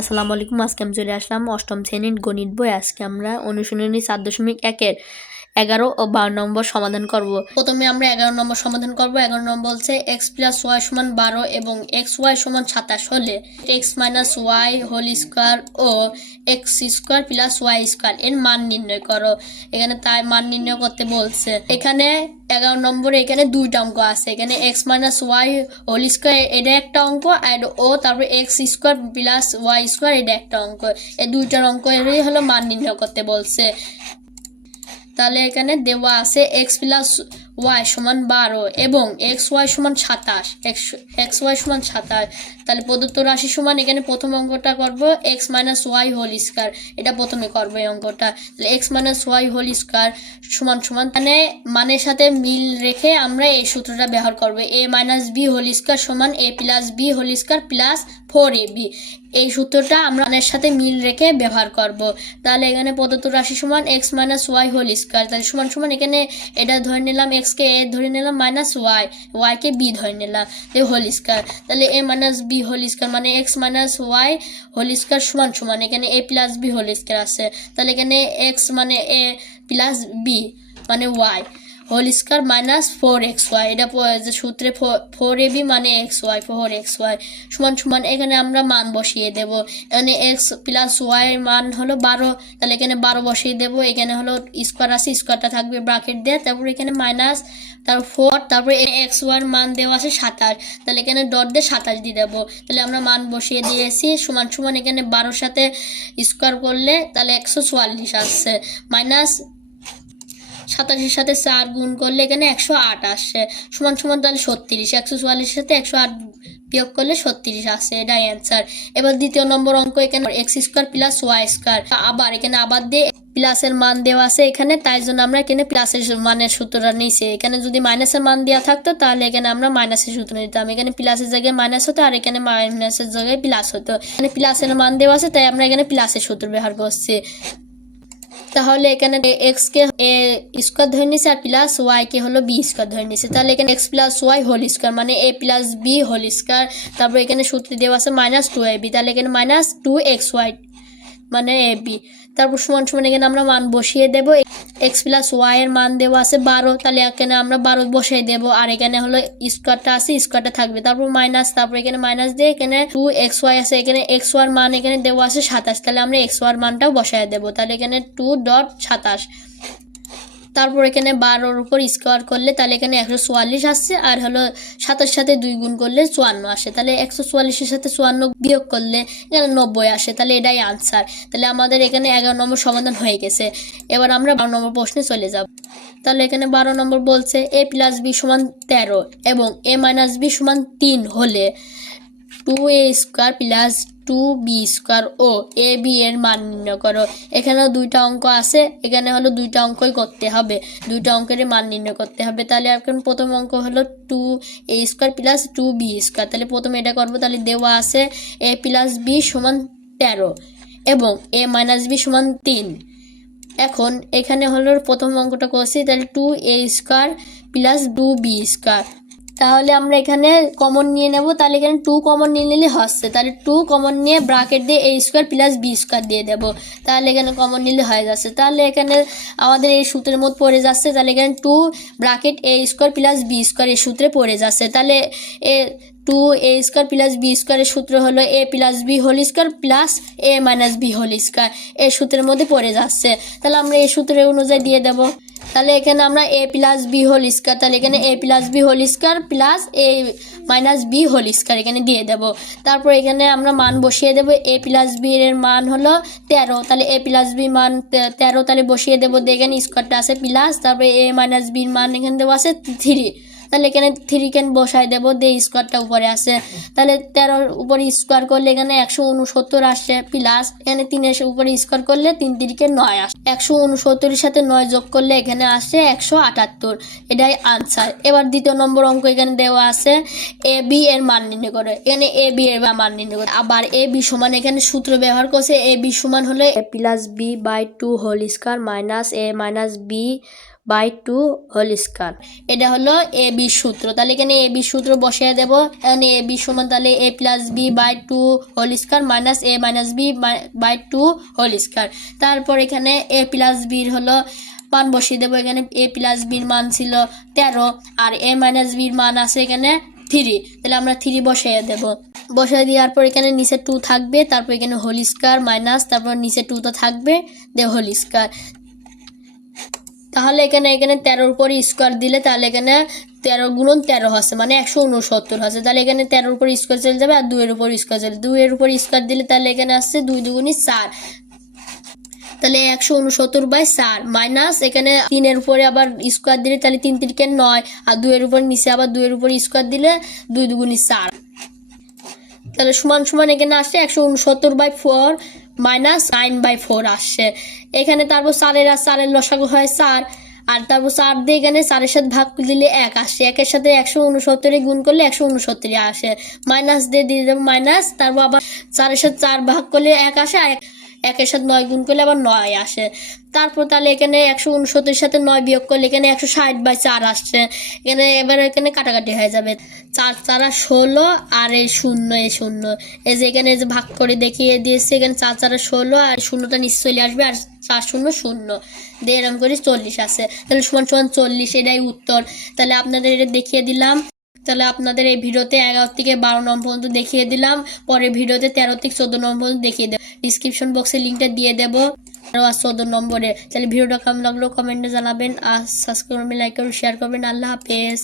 আসসালামু আলাইকুম, আজকে আমি চলে আসলাম অষ্টম শ্রেণির গণিত বই। আজকে আমরা অনুশীলনী চার দশমিক একের এগারো ও বারো নম্বর সমাধান করব। প্রথমে আমরা এগারো নম্বর সমাধান করব। এগারো নম্বর বলছে এক্স প্লাস ওয়াই সমান বারো এবং এক্স ওয়াই সমান সাতাশ হলে X minus Y whole square ও X square plus Y square এর মান নির্ণয় করো। এখানে তাই মান নির্ণয় করতে বলছে। এখানে এগারো নম্বরে এখানে দুইটা অঙ্ক আছে। এখানে X minus Y whole square এটা একটা অঙ্ক আর ও তারপরে X square plus Y square এটা একটা অঙ্ক। এই দুইটার অঙ্ক এরই হলো মান নির্ণয় করতে বলছে। তাহলে এখানে দেওয়া আছে এক্স প্লাস ওয়াই সমান বারো এবং এক্স ওয়াই সমান সাতাশ। এক্স এক্স ওয়াই সমান সাতাশ। তাহলে প্রদত্ত রাশি সমান এখানে প্রথম অঙ্কটা করব, X minus Y whole square. এটা প্রথমে করব এই অঙ্কটা। তাহলে X minus Y whole square সমান সমান মানে মানের সাথে মিল রেখে আমরা এই সূত্রটা ব্যবহার করব। A minus B whole square সমান A plus B whole square plus four A B. এই সূত্রটা আমরা মানের সাথে মিল রেখে ব্যবহার করব। তাহলে এখানে প্রদত্ত রাশি সমান X minus Y whole square. তাহলে সমান সমান এখানে এটা ধরে নিলাম এক্সকে এ ধরে নিলাম মাইনাস ওয়াই ওয়াই কে বি ধরে নিলাম এই হোল স্কোয়ার তাহলে A minus B whole square মানে X minus Y whole square সমান সমান, এখানে A plus B whole square আছে। তাহলে এখানে এক্স মানে এ প্লাস বি মানে Y whole square minus four X Y এটা যে সূত্রে ফোর এ বি মানে X Y four X Y সমান সমান, এখানে আমরা মান বসিয়ে দেব। এখানে এক্স প্লাস ওয়াই মান হলো বারো, তাহলে এখানে বারো বসিয়ে দেব। এখানে হলো স্কোয়ার আছে স্কোয়ারটা থাকবে ব্রাকেট দিয়ে, তারপরে এখানে মাইনাস তারপর ফোর তারপরে এক্স ওয়ার মান দেওয়া আছে সাতাশ, তাহলে এখানে ডট দিয়ে সাতাশ দিয়ে দেবো। তাহলে আমরা মান বসিয়ে দিয়েছি, সমান সমান এখানে বারোর সাথে স্কোয়ার করলে তাহলে একশো চুয়াল্লিশ আসছে। মাইনাস সাতাশের সাথে চার গুণ করলে এখানে একশো আট আসছে। সমান সমান তাহলে ছত্রিশ, একশো চুয়াল্লিশের সাথে একশো আট বিয়োগ করলে ছত্রিশ আসছে, এটাই অ্যান্সার এবার দ্বিতীয় নম্বর অঙ্ক এখানে X square plus Y square আবার এখানে আবার দিয়ে প্লাসের মান দেওয়া আছে এখানে, তাই জন্য আমরা এখানে প্লাসের মানের সূত্রটা নিয়েছি। এখানে যদি মাইনাসের মান দেওয়া থাকতো, তাহলে এখানে আমরা মাইনাসের সূত্র নিতাম। এখানে প্লাসের জায়গায় মাইনাস হতো আর এখানে মাইনাসের জায়গায় প্লাস হতো। এখানে প্লাসের মান দেওয়া আছে, তাই আমরা এখানে প্লাসের সূত্র ব্যবহার করছি। তাহলে এখানে এক্স কে স্কোয়ার ধরে নিছে আর প্লাস ওয়াই কে হলো বি স্কোয়ার ধরে নিছে। তাহলে এখানে X plus Y whole square মানে A plus B whole square তারপর এখানে সূত্রে দেওয়া আছে মাইনাস টু এ বি তাহলে এখানে মাইনাস টু এক্স ওয়াই মানে এ বি তারপর সমান সমান এখানে আমরা মান বসিয়ে দেবো। এক্স প্লাস ওয়াই এর মান দেওয়া আছে বারো, তাহলে এখানে আমরা বারো বসাই দেব, আর এখানে হলো স্কোয়ারটা আছে স্কোয়ারটা থাকবে। তারপর মাইনাস তারপর এখানে মাইনাস দিয়ে এখানে টু এক্স ওয়াই আছে, এখানে এক্স ওয়ার মান এখানে দেওয়া আছে সাতাশ, তাহলে আমরা এক্স ওয়ার মানটাও বসাই দেবো। তাহলে এখানে টু ডট সাতাশ। তারপর এখানে বারোর উপর স্কোয়ার করলে তাহলে এখানে একশো চুয়াল্লিশ আসছে, আর হলো সাতের সাথে দুই গুণ করলে চুয়ান্ন আসে। তাহলে একশো চুয়াল্লিশের সাথে চুয়ান্ন বিয়োগ করলে এখানে নব্বই আসে, তাহলে এটাই আনসার তাহলে আমাদের এখানে এগারো নম্বর সমাধান হয়ে গেছে। এবার আমরা বারো নম্বর প্রশ্নে চলে যাব। তাহলে এখানে বারো নম্বর বলছে এ প্লাস বি সমান তেরো এবং এ মাইনাস বি সমান তিন হলে two A square plus two B square O A B এর মান নির্ণয় করো। এখানেও দুইটা অঙ্ক আছে, এখানে হলো দুইটা অঙ্কই করতে হবে। দুইটা অঙ্কের মান নির্ণয় করতে হবে। তাহলে এখন প্রথম অঙ্ক হলো two A square plus two B square. তাহলে প্রথমে এটা করব, তাহলে দেওয়া আছে এ প্লাস বি সমান তেরো এবং এ মাইনাস বি সমান তিন। এখন এখানে হলো প্রথম অঙ্কটা করছি, তাহলে two A square plus two B square. তাহলে আমরা এখানে কমন নিয়ে নেব। তাহলে এখানে টু কমন নিয়ে নিলে হচ্ছে। তাহলে টু কমন নিয়ে ব্রাকেট দিয়ে A square plus B square দিয়ে দেব। তাহলে এখানে কমন নিলে হয়ে যাচ্ছে। তাহলে এখানে আমাদের এই সূত্রের মধ্যে পড়ে যাচ্ছে। তাহলে এখানে two bracket A square plus B square এই সূত্রে পড়ে যাচ্ছে। তাহলে A two A square plus B স্কোয়ারের সূত্র হলো A plus B whole square plus A minus B whole square এই সূত্রের মধ্যে পড়ে যাচ্ছে। তাহলে আমরা এই সূত্রের অনুযায়ী দিয়ে দেবো। তাহলে এখানে আমরা A plus B whole square তাহলে এখানে A plus B whole square plus A minus B whole square এখানে দিয়ে দেব। তারপর এখানে আমরা মান বসিয়ে দেব এ প্লাস বি এর মান হলো তেরো, তাহলে এ প্লাস বি মান তেরো তাহলে বসিয়ে দেবো এখানে স্কোয়ারটা আছে প্লাস তারপরে এ মাইনাস বির মান এখানে দেওয়া আছে থ্রি তাহলে এখানে থ্রি কেন বসাই দেবো দিয়ে স্কোয়ারটা উপরে আসে তাহলে তেরোর উপরে স্কোয়ার করলে এখানে একশো উনসত্তর আসছে প্লাস এখানে তিনের উপরে স্কোয়ার করলে তিন তিরিকে নয় আসে। একশো উনসত্তরের সাথে নয় যোগ করলে এখানে আসছে একশো আটাত্তর। এটাই আনসার এবার দ্বিতীয় নম্বর অঙ্ক এখানে দেওয়া আছে, এ, বি এর মান নির্ণয় করে। এখানে এ, বি এর মান নির্ণয় করে। আবার এ, বি সমান এখানে সূত্র ব্যবহার করছে, এ, বি সমান হলে A plus B by two whole square minus A minus B by two whole square এটা হলো এ বি সূত্র। তাহলে এখানে এ বি সূত্র বসিয়ে দেব। এখানে এ বি সমান তাহলে A plus B by two whole square minus A minus B by two whole square তারপর এখানে এ প্লাস বির হলো মান বসিয়ে দেবো। এখানে এ প্লাস বির মান ছিল তেরো আর এ মাইনাস বির মান আছে এখানে থ্রি তাহলে আমরা থ্রি বসিয়ে দেব। বসিয়ে দেওয়ার পর এখানে নিচে টু থাকবে। তারপর এখানে হোল স্কোয়ার মাইনাস তারপর নিচে টু তো থাকবে দে হোল স্কোয়ার তাহলে এখানে এখানে তেরোর উপরে স্কোয়ার দিলে তাহলে এখানে তেরো গুণন তেরো হচ্ছে মানে একশো উনসত্তর হচ্ছে। তাহলে এখানে তেরোর উপর স্কোয়ার চলে যাবে আর দুইয়ের উপর স্কোয়ার চলে দুইয়ের উপর স্কোয়ার দিলে তাহলে এখানে আসছে দুই দুগুণি চার। তাহলে একশো উনসত্তর বাই চার মাইনাস এখানে তিনের উপরে আবার স্কোয়ার দিলে তাহলে তিন তিনকে নয়, আর দুইয়ের উপর নিচে আবার দুইয়ের উপর স্কোয়ার দিলে দুই দুগুণি চার। তাহলে সমান সমান এখানে আসছে একশো উনসত্তর by four minus nine by four আসছে এখানে তারপর চারের আর সারের লসাগু হয় সার আর তারপর সার দিয়ে এখানে চারের সাথে ভাগ দিলে এক আসে। একের সাথে একশো উনসত্তরে গুণ করলে একশো উনসত্তরে আসে। মাইনাস দিয়ে দিয়ে দেবো মাইনাস, তারপর আবার চারের সাথে চার ভাগ করলে এক আসে আর একের সাথে নয় গুণ করলে আবার নয় আসে। তারপর তাহলে এখানে একশো উনসত্তরের সাথে নয় বিয়োগ করলে এখানে একশো ষাট বাই চার আসছে। এখানে এবার এখানে কাটাকাটি হয়ে যাবে। চার, চারা ষোলো আর এই শূন্য এই শূন্য। এই যে এখানে যে ভাগ করে দেখিয়ে দিয়েছে, এখানে চার, চারা ষোলো আর শূন্যটা চলে আসবে আর চার, শূন্য শূন্য। দিয়ে এরকম করে চল্লিশ আছে তাহলে সমান সমান চল্লিশ, এটাই উত্তর। তাহলে আপনাদের এটা দেখিয়ে দিলাম। তাহলে আপনাদের এই ভিডিওতে এগারো থেকে বারো নম্বর পর্যন্ত দেখিয়ে দিলাম। পরে ভিডিওতে তেরো থেকে চোদ্দ নম্বর পর্যন্ত দেখিয়ে দেবো। ডিসক্রিপশন বক্সে লিঙ্কটা দিয়ে দেবো। তেরো আর চোদ্দ নম্বরে। তাহলে ভিডিওটা কেমন লাগল কমেন্টে জানাবেন। আর সাবস্ক্রাইব করবেন লাইক করবেন শেয়ার করবেন। আল্লাহ হাফেজ।